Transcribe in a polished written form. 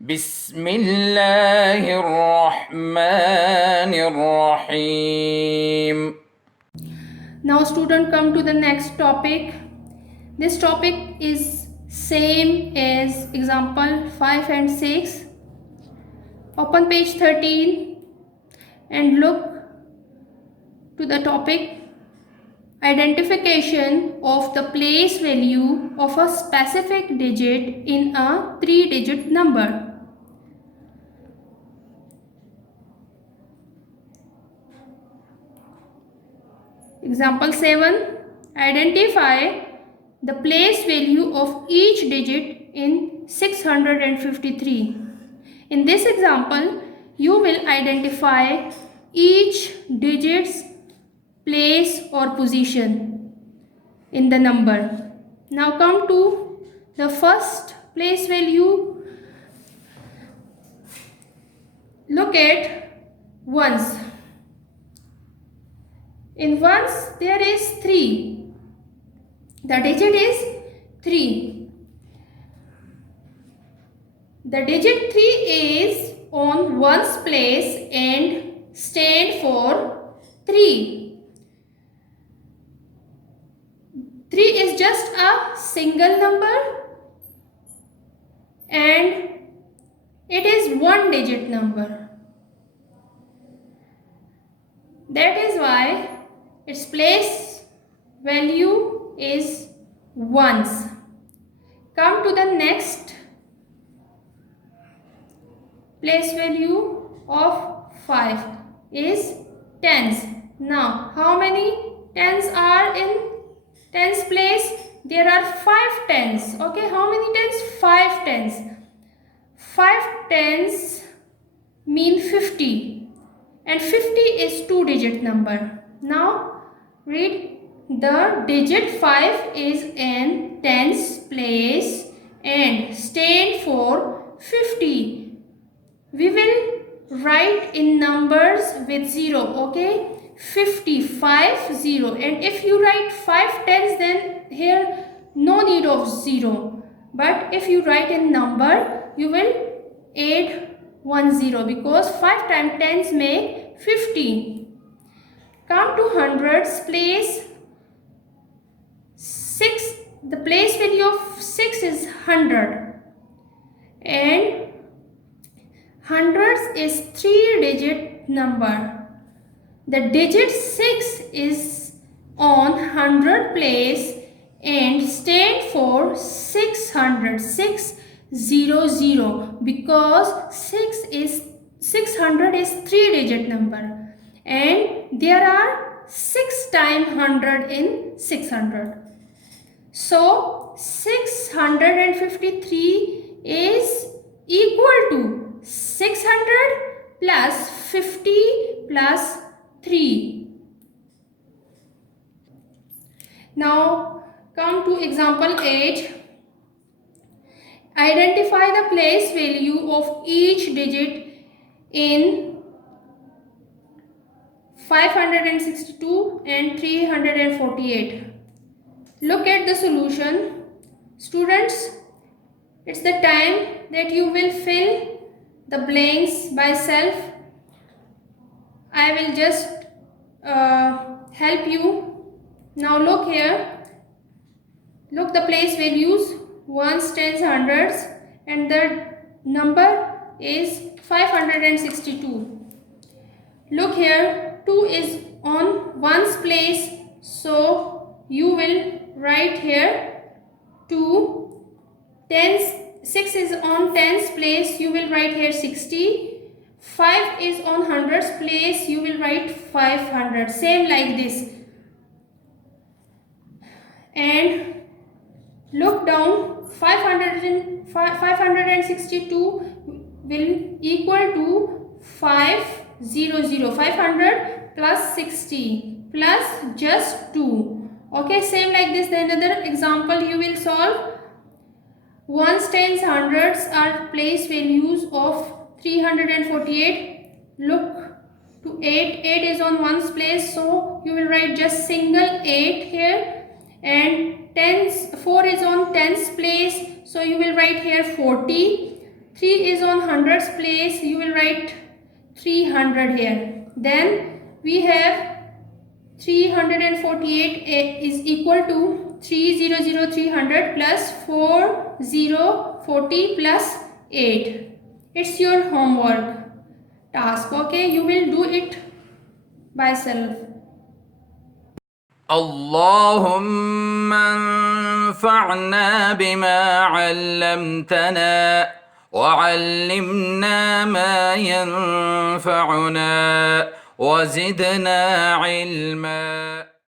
بسم الله الرحمن الرحيم. Now student, come to the next topic. This topic is same as example 5 and 6. Open page 13 and look to the topic identification of the place value of a specific digit in a 3-digit number. Example 7. Identify the place value of each digit in 653. In this example, you will identify each digit's place or position in the number. Now come to the first place value. Look at ones. In ones there is 3. The digit is 3. The digit 3 is on ones place and stand for 3. 3 is just a single number and it is 1-digit number. That is why its place value is ones. Come to the next place value of 5 is tens. Now, how many tens are in tens place? There are 5 tens. Okay, how many tens? 5 tens. 5 tens mean 50 and 50 is 2-digit number. Now read, the digit 5 is in tens place and stand for 50. We will write in numbers with 0. Okay, 55 0, and if you write 5 tens, then here no need of 0, but if you write in number you will add 10 because 5 times tens make 50. Come to hundreds place. 6, the place value of 6 is 100 and hundreds is 3-digit number. The digit 6 is on 100 place and stand for 600, 600, because 600 is 3-digit number and there are 6 times 100 in 600. So 653 is equal to 600 plus 50 plus 3. Now come to example 8. Identify the place value of each digit in 562 and 348. Look at the solution. Students, it's the time that you will fill the blanks by self. I will just help you. Now look here. Look the place values, ones, tens, hundreds, and the number is 562. Look here, 2 is on ones place, so you will write here 2. Tens, 6 is on tens place, you will write here 60. 5 is on hundreds place, you will write 500. Same like this. And look down, 562 will equal to 500. 500 plus 60 plus just 2. Okay, same like this. The another example you will solve. Ones, tens, hundreds are place values of 348. Look to 8. 8 is on ones place, so you will write just single 8 here. And tens, 4 is on tens place, so you will write here 40. 3 is on hundreds place. You will write 300 here. Then we have 348 is equal to 300 plus 4040 plus 8. It's your homework task. Okay, you will do it by self. اللهم انفعنا بما علمتنا وعلمنا ما ينفعنا وزدنا علما.